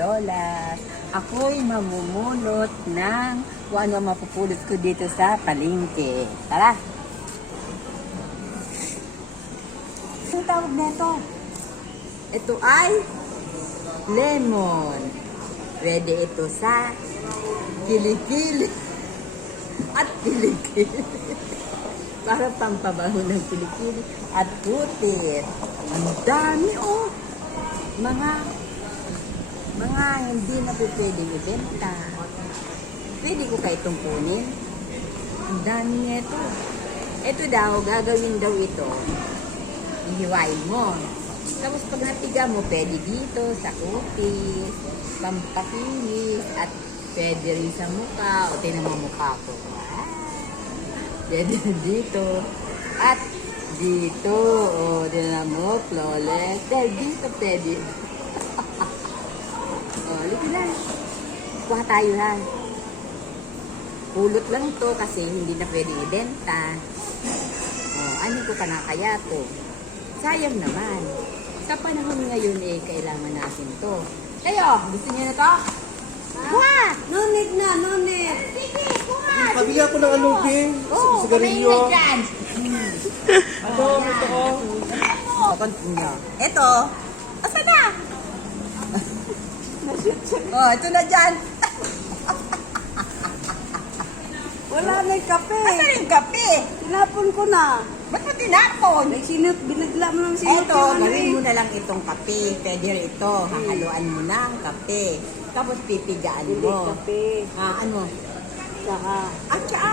kalola. Ako'y mamumulot ng kung ano ang mapupulot ko dito sa palengke. Tara! Anong tawag nito? Ito ay lemon. Pwede ito sa kilikili at kilikili. Para pampabaho ng kilikili at putit. Ang dami oh! Mga mga hindi na pwedeng ibenta. Pwede ko kayo itong kunin. Ang dami nito. Ito daw, gagawin daw ito. Ihiwain mo. Tapos pag napiga mo, pwede dito, sa kutis, pampakinis, at pwede rin sa mukha. O, tinan mo mukha ko. Pwede dito. At dito. O, tinan mo, flawless. Dahil dito pwede. o, lito lang. Kuha tayo ha. Pulot lang to kasi hindi na pwede ibenta. O, ano ko ka na kaya to? Sayang naman. Sa panahon ngayon eh, kailangan natin to. Kayo, gusto niyo na to? Kuha! No need na, no need. Sige, kuha! Pabili ako ng ano, King. Oo, oh, Sigarilyo. kumain na dyan. Ito, ito. Continue. Ito. Asa na? oh, ito na dyan. Wala na yung kape. Na yung kape? Tinapon ko na. Ba't mo tinapon? May sinut, binagla mo ng sinut yung ano gawin eh. mo na lang itong kape. Pwede rin ito. Hahaluan mo na ang kape. Tapos pipigaan Hindi mo. kape. Ah, ano? Saka, At saka,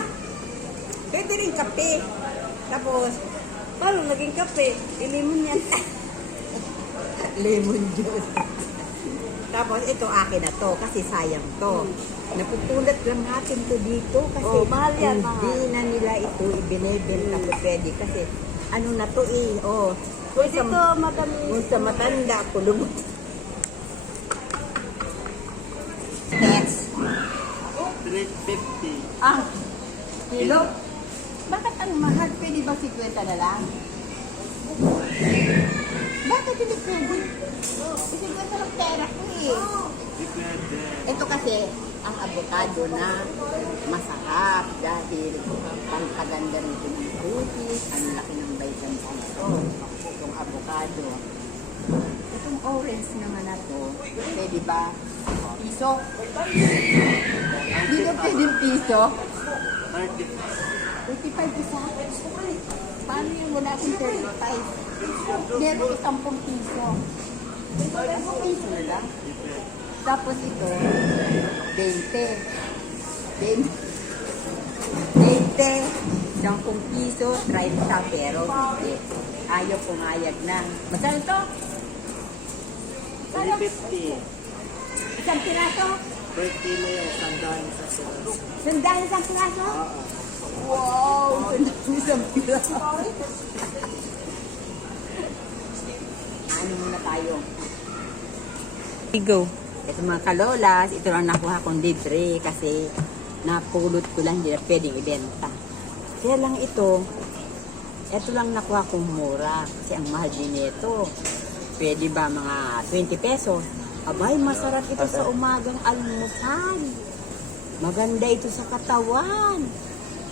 pwede rin kape. Tapos, paano naging kape? Ilimon yan. lemon juice. Tapos, ito akin na to kasi sayang to. Napupulot lang natin to dito kasi Oh, mahal yan, hindi mahal. na nila ito ibinebenta ko pwede kasi ano na to eh, oh. Pwede Kung to sa, matamis. kung sa matanda, kulong. Pets. 350. Ah, kilo? Bakit ang mahal? Pwede ba 50 na lang? Bakit hindi pwede? Kasi gusto ng pera ko eh. Ito kasi, ang avocado na masarap dahil pangpaganda nito ng cookies, ang laki ng vitamin ito, itong avocado. Itong orange naman na to, pwede ba piso? Hindi na pwede piso? 30. 35 isa? Paano yung wala akong 35? Meron isang pong piso. 10 piso na lang. Tapos ito, 20. 20. 20. 10 piso, 30 pero hindi. Ayaw pumayag na. Magkano to? Magkano? 350. Isang piraso? 30 na yung sandaan sa sila. Sandaan isang piraso? Oo. Wow! Isang piraso. ano muna tayo? Go. Ito mga kalolas, ito lang nakuha kong libre kasi napulot ko lang, hindi na pwedeng ibenta. Kaya lang ito, ito lang nakuha kong mura kasi ang mahal din nito. Pwede ba mga 20 pesos? Abay, masarap ito sa umagang almusal. Maganda ito sa katawan.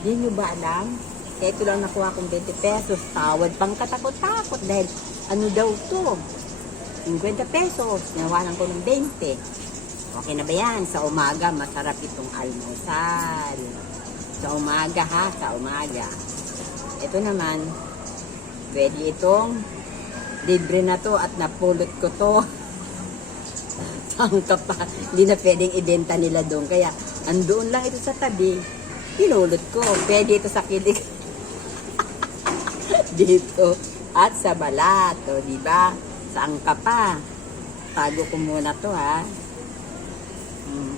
Hindi nyo ba alam? Kaya ito lang nakuha kong 20 pesos. Tawad pang katakot-takot dahil ano daw to? 50 pesos. Nawalan ko ng 20. Okay na ba yan? Sa umaga, masarap itong almusal. Sa umaga ha, sa umaga. Ito naman, pwede itong libre na to at napulot ko to. Saan ka pa? Hindi na pwedeng ibenta nila doon. Kaya, andoon lang ito sa tabi. Pinulot ko. Pwede ito sa kilig. Dito. At sa balat. O, di ba? Saan ka pa? Tago ko muna to, ha? Hmm.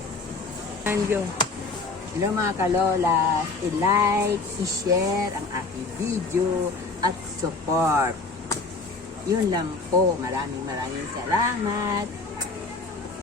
Anjo. Hello mga kalola, i-like, i-share ang aking video at support. Yun lang po. Maraming maraming salamat.